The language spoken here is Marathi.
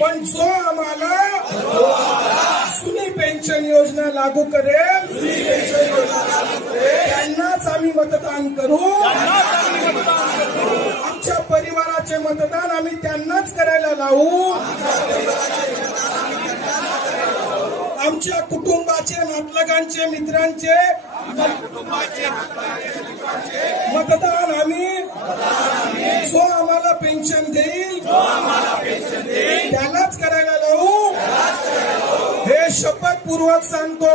पण जो आम्हाला जुनी पेन्शन योजना लागू करेल त्यांनाच आम्ही मतदान करू. आमच्या परिवाराचे मतदान आम्ही त्यांनाच करायला लावू. आमच्या कुटुंबाचे, नातलगांचे, मित्रांचे मतदान आम्ही जो आम्हाला पेन्शन देईल त्यालाच करायला लावू. हे शपथपूर्वक सांगतो.